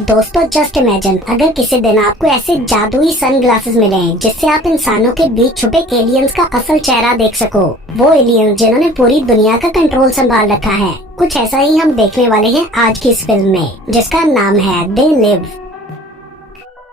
दोस्तों just imagine अगर किसी दिन आपको ऐसे जादुई सनग्लासेस मिले जिससे आप इंसानों के बीच छुपे एलियंस का असल चेहरा देख सको। वो एलियंस जिन्होंने पूरी दुनिया का कंट्रोल संभाल रखा है। कुछ ऐसा ही हम देखने वाले हैं आज की इस फिल्म में, जिसका नाम है दे लिव।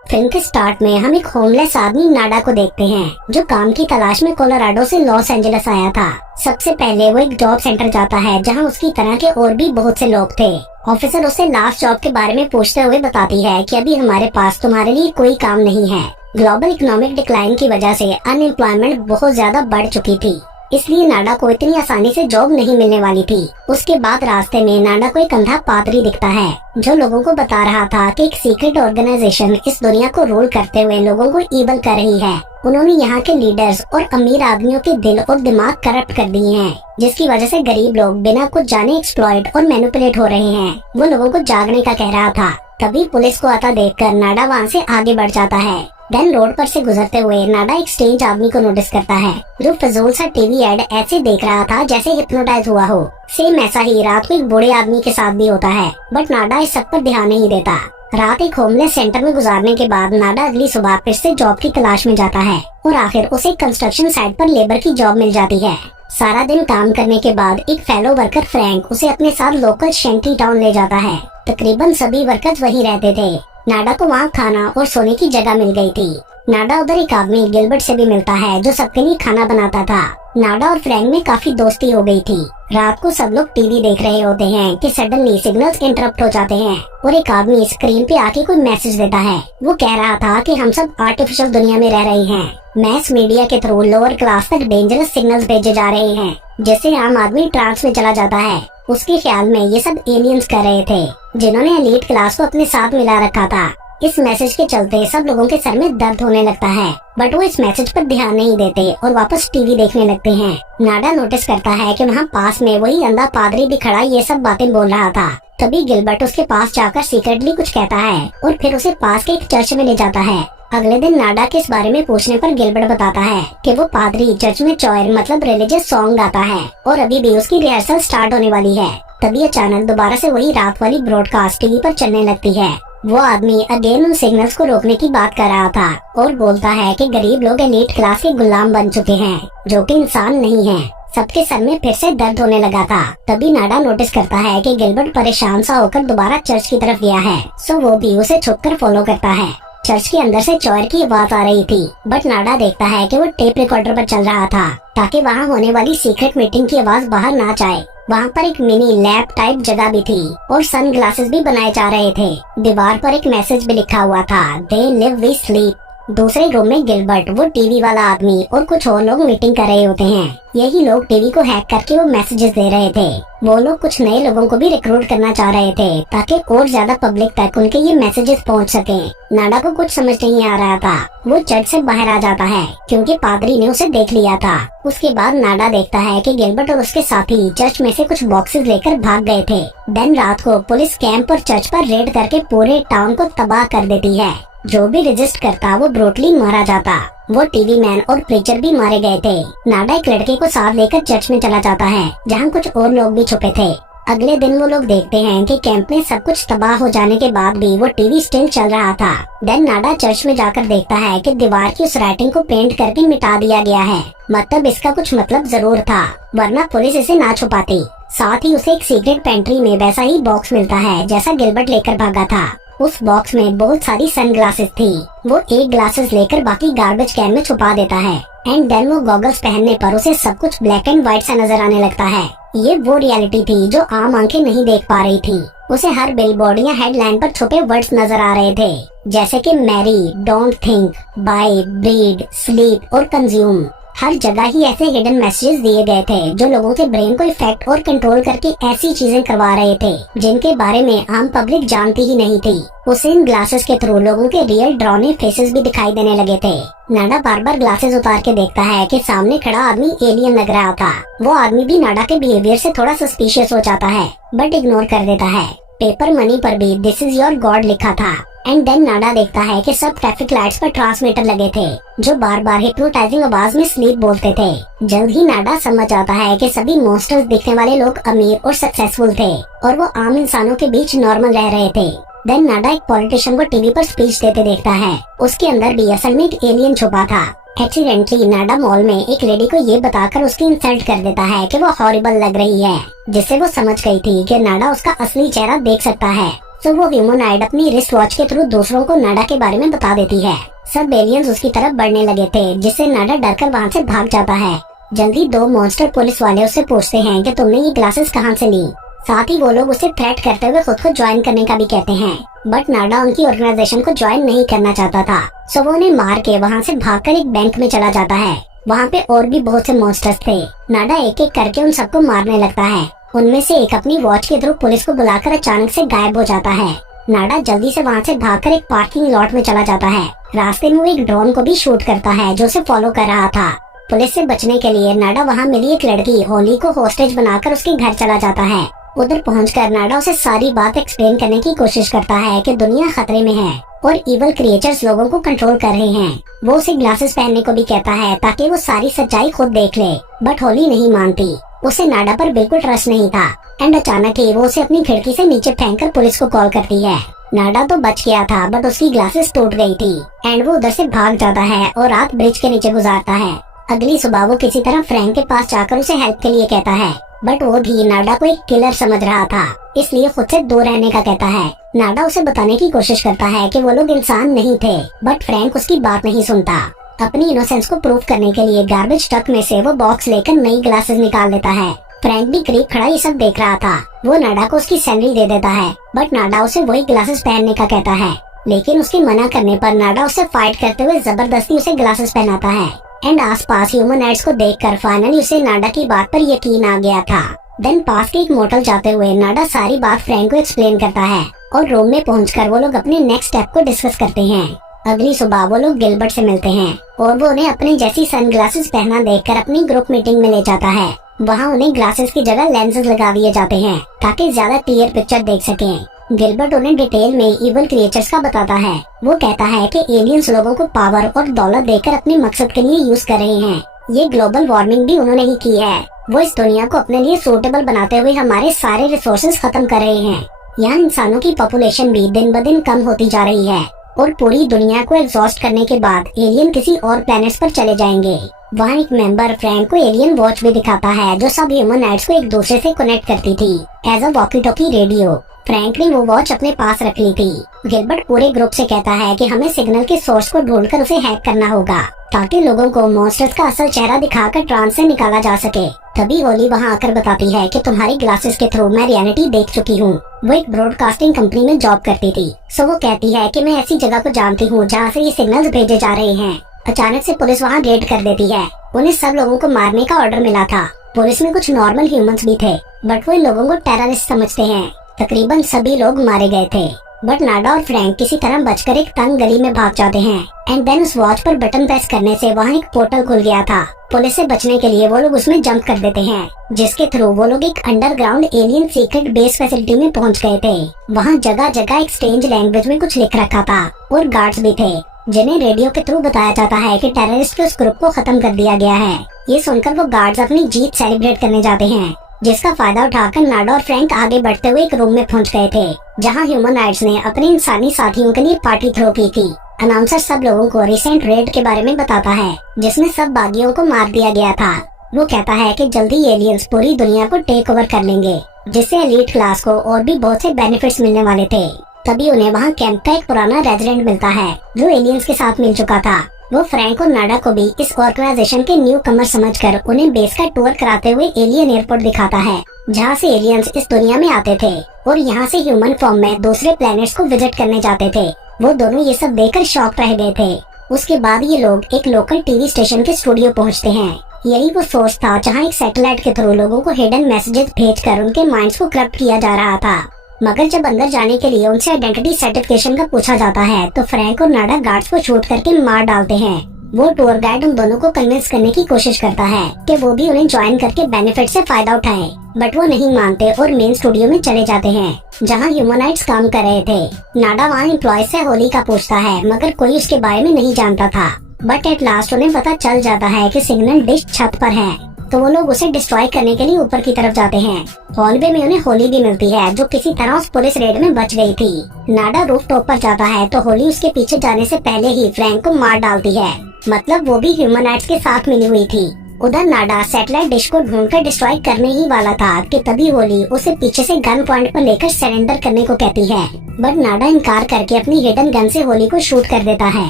फिल्म के स्टार्ट में हम एक होमलेस आदमी नाडा को देखते हैं, जो काम की तलाश में कोलोराडो से लॉस एंजलिस आया था। सबसे पहले वो एक जॉब सेंटर जाता है जहां उसकी तरह के और भी बहुत से लोग थे। ऑफिसर उसे लास्ट जॉब के बारे में पूछते हुए बताती है कि अभी हमारे पास तुम्हारे लिए कोई काम नहीं है। ग्लोबल इकोनॉमिक डिक्लाइन की वजह से अनएम्प्लॉयमेंट बहुत ज्यादा बढ़ चुकी थी, इसलिए नाडा को इतनी आसानी से जॉब नहीं मिलने वाली थी। उसके बाद रास्ते में नाडा को एक अंधा पादरी दिखता है, जो लोगों को बता रहा था कि एक सीक्रेट ऑर्गेनाइजेशन इस दुनिया को रूल करते हुए लोगों को ईवल कर रही है। उन्होंने यहाँ के लीडर्स और अमीर आदमियों के दिल और दिमाग करप्ट कर दिए हैं, जिसकी वजह से गरीब लोग बिना कुछ जाने एक्सप्लॉइट और मैनिपुलेट हो रहे हैं। वो लोगों को जागने का कह रहा था। तभी पुलिस को आता देखकर नाडा वहाँ से आगे बढ़ जाता है। देन रोड पर से गुजरते हुए नाडा एक स्ट्रेंज आदमी को नोटिस करता है, जो फजूल सा टीवी एड ऐसे देख रहा था जैसे हिप्नोटाइज हुआ हो। सेम ऐसा ही रात को एक बूढ़े आदमी के साथ भी होता है, बट नाडा इस सब पर ध्यान नहीं देता। रात एक होमलेस सेंटर में गुजारने के बाद नाडा अगली सुबह फिर से जॉब की तलाश में जाता है और आखिर उसे कंस्ट्रक्शन साइट पर लेबर की जॉब मिल जाती है। सारा दिन काम करने के बाद एक फेलो वर्कर फ्रैंक उसे अपने साथ लोकल शेंटी टाउन ले जाता है। तकरीबन सभी वर्कर्स वहीं रहते थे। नाडा को वहाँ खाना और सोने की जगह मिल गई थी। नाडा उधर एक आदमी गिलबर्ट से भी मिलता है, जो सबके लिए खाना बनाता था। नाडा और फ्रैंक में काफी दोस्ती हो गई थी। रात को सब लोग टीवी देख रहे होते हैं कि सडनली सिग्नल्स इंटरप्ट हो जाते हैं और एक आदमी स्क्रीन पे आके कोई मैसेज देता है। वो कह रहा था कि हम सब आर्टिफिशियल दुनिया में रह रहे हैं। मैस मीडिया के थ्रू लोअर क्लास तक डेंजरस सिग्नल्स भेजे जा रहे हैं, जिससे आम आदमी ट्रांस में चला जाता है। उसके ख्याल में ये सब एलियंस कर रहे थे, जिन्होंने एलीट क्लास को अपने साथ मिला रखा था। इस मैसेज के चलते सब लोगों के सर में दर्द होने लगता है, बट वो इस मैसेज पर ध्यान नहीं देते और वापस टीवी देखने लगते हैं। नाडा नोटिस करता है कि वहाँ पास में वही अंधा पादरी भी खड़ा ये सब बातें बोल रहा था। तभी गिलबर्ट उसके पास जाकर सीक्रेटली कुछ कहता है और फिर उसे पास के एक चर्च में ले जाता है। अगले दिन नाडा के इस बारे में पूछने पर गिलबर्ट बताता है कि वो पादरी चर्च में चॉयर मतलब रिलीजियस सॉन्ग गाता है और अभी भी उसकी रिहर्सल स्टार्ट होने वाली है। तभी अचानक दोबारा से वही रात वाली ब्रॉडकास्ट टीवी पर चलने लगती है। वो आदमी अगेन उन सिग्नल्स को रोकने की बात कर रहा था और बोलता है कि गरीब लोग एलीट क्लास के गुलाम बन चुके हैं, जो कि इंसान नहीं है। सबके सर में फिर से दर्द होने लगा था। तभी नाडा नोटिस करता है कि गिलबर्ट परेशान सा होकर दोबारा चर्च की तरफ गया है, सो वो भी उसे छुपकर फॉलो करता है। चर्च के अंदर से चॉयर की आवाज आ रही थी, बट नाडा देखता है कि वो टेप रिकॉर्डर पर चल रहा था, ताकि वहाँ होने वाली सीक्रेट मीटिंग की आवाज बाहर ना जाए। वहाँ पर एक मिनी लैब टाइप जगह भी थी और सन ग्लासेस भी बनाए जा रहे थे। दीवार पर एक मैसेज भी लिखा हुआ था, दे लिव वी स्लीप। दूसरे रूम में गिलबर्ट, वो टीवी वाला आदमी और कुछ और लोग मीटिंग कर रहे होते हैं। यही लोग टीवी को हैक करके वो मैसेजेस दे रहे थे। वो लोग कुछ नए लोगों को भी रिक्रूट करना चाह रहे थे, ताकि और ज्यादा पब्लिक तक उनके ये मैसेजेस पहुंच सके। नाडा को कुछ समझ नहीं आ रहा था। वो चर्च से बाहर आ जाता है क्योंकि पादरी ने उसे देख लिया था। उसके बाद नाडा देखता है कि गिलबर्ट और उसके साथी चर्च में से कुछ बॉक्सेस लेकर भाग गए थे। देन रात को पुलिस कैंप और चर्च पर रेड करके पूरे टाउन को तबाह कर देती है। जो भी रजिस्ट करता वो ब्रूटली मारा जाता। वो टीवी मैन और प्रीचर भी मारे गए थे। नाडा एक लड़के को साथ लेकर चर्च में चला जाता है, जहाँ कुछ और लोग भी छुपे थे। अगले दिन वो लोग देखते हैं कि कैंप में सब कुछ तबाह हो जाने के बाद भी वो टीवी स्टिल चल रहा था। देन नाडा चर्च में जाकर देखता है कि दीवार की उस राइटिंग को पेंट करके मिटा दिया गया है। मतलब इसका कुछ मतलब जरूर था, वरना पुलिस इसे ना छुपाती। साथ ही उसे एक सीक्रेट पेंट्री में वैसा ही बॉक्स मिलता है जैसा गिलबर्ट लेकर भागा था। उस बॉक्स में बहुत सारी सन ग्लासेस थी। वो एक ग्लासेस लेकर बाकी गार्बेज कैन में छुपा देता है एंड देन वो गॉगल्स पहनने पर उसे सब कुछ ब्लैक एंड व्हाइट सा नजर आने लगता है। ये वो रियलिटी थी जो आम आंखें नहीं देख पा रही थी। उसे हर बिलबोर्ड या हेडलाइन पर छुपे वर्ड्स नजर आ रहे थे, जैसे कि marry, don't think, buy, breed, sleep और कंज्यूम। हर जगह ही ऐसे हिडन मैसेजेस दिए गए थे जो लोगों के ब्रेन को इफेक्ट और कंट्रोल करके ऐसी चीजें करवा रहे थे जिनके बारे में आम पब्लिक जानती ही नहीं थी। उसे इन ग्लासेस के थ्रू लोगों के रियल ड्रॉने फेसेस भी दिखाई देने लगे थे। नाडा बार बार ग्लासेस उतार के देखता है कि सामने खड़ा आदमी एलियन लग रहा था। वो आदमी भी नाडा के बिहेवियर से थोड़ा सस्पिशियस हो जाता है, बट इग्नोर कर देता है। पेपर मनी पर भी दिस इज योर गॉड लिखा था। एंड देन नाडा देखता है कि सब ट्रैफिक लाइट्स पर ट्रांसमीटर लगे थे जो बार बार हिप्नोटाइजिंग आवाज में स्लीप बोलते थे। जल्द ही नाडा समझ आता है कि सभी मॉन्स्टर्स दिखने वाले लोग अमीर और सक्सेसफुल थे और वो आम इंसानों के बीच नॉर्मल रह रहे थे। देन नाडा एक पॉलिटिशियन को टीवी पर स्पीच देते देखता है। उसके अंदर भी असल में एक एलियन छुपा था। एक्सीडेंटली नाडा मॉल में एक लेडी को ये बताकर उसकी इंसल्ट कर देता है कि वो हॉरिबल लग रही है, जिससे वो समझ गई थी कि नाडा उसका असली चेहरा देख सकता है। तो वो ह्यूमनॉइड अपनी रिस्ट वॉच के थ्रू दूसरों को नाडा के बारे में बता देती है। सब एलियंस उसकी तरफ बढ़ने लगे थे, जिससे नाडा डरकर वहाँ से भाग जाता है। जल्दी दो मॉन्स्टर पुलिस वाले उससे पूछते हैं कि तुमने ये ग्लासेस कहाँ से ली। साथ ही वो लोग उसे थ्रेट करते हुए खुद को ज्वाइन करने का भी कहते हैं, बट नाडा उनकी ऑर्गेनाइजेशन को ज्वाइन नहीं करना चाहता था। सो वो उन्हें मार के वहाँ से भागकर एक बैंक में चला जाता है। वहाँ पे और भी बहुत से मॉन्स्टर्स थे। नाडा एक एक करके उन सबको मारने लगता है। उनमें से एक अपनी वॉच के थ्रू पुलिस को बुलाकर अचानक से गायब हो जाता है। नाडा जल्दी से वहाँ से भागकर एक पार्किंग लॉट में चला जाता है। रास्ते में वो एक ड्रोन को भी शूट करता है जो उसे फॉलो कर रहा था। पुलिस से बचने के लिए नाडा वहाँ मिली एक लड़की होली को होस्टेज बनाकर उसके घर चला जाता है। उधर पहुंचकर नाडा उसे सारी बात एक्सप्लेन करने की कोशिश करता है कि दुनिया खतरे में है और इवल क्रिएचर्स लोगों को कंट्रोल कर रहे हैं। वो उसे ग्लासेस पहनने को भी कहता है ताकि वो सारी सच्चाई खुद देख ले, बट होली नहीं मानती। उसे नाडा पर बिल्कुल ट्रस्ट नहीं था एंड अचानक ही वो उसे अपनी खिड़की से नीचे फेंककर पुलिस को कॉल करती है। नाडा तो बच गया था, बट उसकी ग्लासेस टूट गई थी एंड वो उधर से भाग जाता है और रात ब्रिज के नीचे गुजारता है। अगली सुबह वो किसी तरह फ्रैंक के पास जाकर उसे हेल्प के लिए कहता है, बट वो भी नाडा को एक किलर समझ रहा था, इसलिए खुद से दूर रहने का कहता है। नाडा उसे बताने की कोशिश करता है कि वो लोग इंसान नहीं थे, बट फ्रैंक उसकी बात नहीं सुनता। अपनी इनोसेंस को प्रूव करने के लिए गार्बेज ट्रक में से वो बॉक्स लेकर नई ग्लासेस निकाल लेता है। फ्रैंक भी करीब खड़ा ये सब देख रहा था। वो नाडा को उसकी सैलरी दे देता है, बट नाडा उसे वही ग्लासेस पहनने का कहता है, लेकिन उसके मना करने पर नाडा उससे फाइट करते हुए जबरदस्ती उसे ग्लासेस पहनाता है एंड आसपास ह्यूमनॉइड्स को देखकर फाइनली उसे नाडा की बात पर यकीन आ गया था। देन पास के एक मोटल जाते हुए नाडा सारी बात फ्रैंक को एक्सप्लेन करता है और रूम में पहुंचकर वो लोग अपने नेक्स्ट स्टेप को डिस्कस करते हैं। अगली सुबह वो लोग गिलबर्ट से मिलते हैं और वो उन्हें अपने जैसी सनग्लासेस पहना देखकर अपनी ग्रुप मीटिंग में ले जाता है। वहाँ उन्हें ग्लासेस की जगह लेंसेज लगा दिए जाते हैं ताकि ज्यादा क्लियर पिक्चर देख सकें। गिलबर्ट उन्हें डिटेल में इवल क्रिएचर्स का बताता है। वो कहता है कि एलियंस लोगों को पावर और दौलत देकर अपने मकसद के लिए यूज कर रहे हैं। ये ग्लोबल वार्मिंग भी उन्होंने ही की है। वो इस दुनिया को अपने लिए सूटेबल बनाते हुए हमारे सारे रिसोर्सेज खत्म कर रहे हैं। यहाँ इंसानों की पॉपुलेशन भी दिन ब दिन कम होती जा रही है और पूरी दुनिया को एग्जॉस्ट करने के बाद एलियन किसी और प्लैनेट्स पर चले जाएंगे। वहाँ एक मेंबर फ्रैंक को एलियन वॉच भी दिखाता है जो सब ह्यूमनॉइड्स को एक दूसरे से कनेक्ट करती थी as a walkie talkie radio. Frank ने वो वॉच अपने पास रख ली थी। गिलबर्ट पूरे ग्रुप से कहता है कि हमें सिग्नल के सोर्स को ढूंढकर उसे हैक करना होगा ताकि लोगों को मॉन्स्टर्स का असल चेहरा दिखाकर ट्रांस से निकाला जा सके। तभी होली वहाँ आकर बताती है कि तुम्हारी ग्लासेस के थ्रू मैं रियलिटी देख चुकी हूँ। वो एक ब्रॉडकास्टिंग कंपनी में जॉब करती थी। सो वो कहती है कि मैं ऐसी जगह को जानती हूँ जहाँ से ये सिग्नल्स भेजे जा रहे हैं। अचानक से पुलिस वहाँ रेड कर देती है। उन्हें सब लोगों को मारने का ऑर्डर मिला था। पुलिस में कुछ नॉर्मल ह्यूमंस भी थे, बट वो इन लोगों को टेररिस्ट समझते हैं। तकरीबन सभी लोग मारे गए थे, बट नाडा और फ्रैंक किसी तरह बचकर एक तंग गली में भाग जाते हैं एंड देन उस वॉच पर बटन प्रेस करने से वहाँ एक पोर्टल खुल गया था। पुलिस से बचने के लिए वो लोग उसमें जंप कर देते हैं, जिसके थ्रू वो लोग एक underground alien secret base facility में पहुँच गए थे। वहाँ जगह जगह एक स्ट्रेंज लैंग्वेज में कुछ लिख रखा था और गार्ड्स भी थे जिन्हें रेडियो के थ्रू बताया जाता है कि टेररिस्ट के उस ग्रुप को खत्म कर दिया गया है। ये सुनकर वो गार्ड्स अपनी जीत सेलिब्रेट करने जाते हैं, जिसका फायदा उठाकर नाडा और फ्रैंक आगे बढ़ते हुए एक रूम में पहुंच गए थे जहां ह्यूमनॉइड्स ने अपने इंसानी साथियों के लिए पार्टी थ्रो की थी। अनाउंसर सब लोगों को रिसेंट रेड के बारे में बताता है जिसमें सब बागियों को मार दिया गया था। वो कहता है कि जल्दी एलियंस पूरी दुनिया को टेक ओवर कर लेंगे, जिससे एलीट क्लास को और भी बहुत से बेनिफिट्स मिलने वाले थे। तभी उन्हें वहाँ कैंप का एक पुराना रेजिडेंट मिलता है जो एलियंस के साथ मिल चुका था। वो फ्रैंक और नाडा को भी इस ऑर्गेनाइजेशन के न्यू कमर समझकर उन्हें बेस का टूर कराते हुए एलियन एयरपोर्ट दिखाता है जहाँ से एलियंस इस दुनिया में आते थे और यहाँ से ह्यूमन फॉर्म में दूसरे प्लैनेट्स को विजिट करने जाते थे। वो दोनों ये सब देखकर शॉक रह गए थे। उसके बाद ये लोग एक लोकल टीवी स्टेशन के स्टूडियो पहुँचते हैं। यही वो सोर्स था जहाँ एक सैटेलाइट के थ्रू लोगों को हिडन मैसेजेस भेजकर उनके माइंड्स को करप्ट किया जा रहा था। मगर जब अंदर जाने के लिए उनसे आइडेंटिटी सर्टिफिकेशन का पूछा जाता है तो फ्रैंक और नाडा गार्ड्स को शूट करके मार डालते हैं। वो टूर गाइड उन दोनों को कन्विंस करने की कोशिश करता है कि वो भी उन्हें ज्वाइन करके बेनिफिट से फायदा उठाएं, बट वो नहीं मानते और मेन स्टूडियो में चले जाते हैं। जहाँ ह्यूमनाइट्स काम कर रहे थे। नाडा वहाँ एम्प्लॉय से होली का पूछता है, मगर कोई उसके बारे में नहीं जानता था। बट एट लास्ट उन्हें पता चल जाता है कि सिग्नल डिश छत पर है, तो वो लोग उसे डिस्ट्रॉय करने के लिए ऊपर की तरफ जाते हैं। हॉलवे में उन्हें होली भी मिलती है, जो किसी तरह उस पुलिस रेड में बच गई थी। नाडा रूफ टॉप पर जाता है तो होली उसके पीछे जाने से पहले ही फ्रैंक को मार डालती है, मतलब वो भी ह्यूमनाइट्स के साथ मिली हुई थी। उधर नाडा सैटेलाइट डिश को ढूंढकर डिस्ट्रॉय करने ही वाला था कि तभी होली उसे पीछे से गन पॉइंट पर लेकर सरेंडर करने को कहती है। बट नाडा इनकार करके अपनी हिडन गन से होली को शूट कर देता है।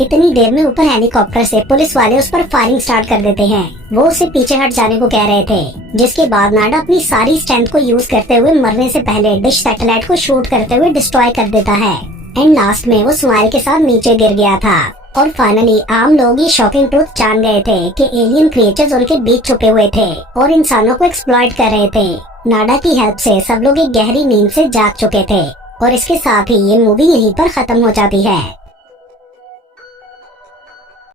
इतनी देर में ऊपर हेलीकॉप्टर से पुलिस वाले उस पर फायरिंग स्टार्ट कर देते हैं। वो उसे पीछे हट जाने को कह रहे थे, जिसके बाद नाडा अपनी सारी स्ट्रेंथ को यूज करते हुए मरने से पहले डिश सैटेलाइट को शूट करते हुए डिस्ट्रॉय कर देता है। एंड लास्ट में वो स्माइल के साथ नीचे गिर गया था। और फाइनली आम लोग ये शॉकिंग ट्रूथ जान गए थे कि एलियन क्रिएचर्स उनके बीच छुपे हुए थे और इंसानों को एक्सप्लॉइट कर रहे थे। नाडा की हेल्प से सब लोग एक गहरी नींद से जाग चुके थे। और इसके साथ ही ये मूवी यहीं पर खत्म हो जाती है।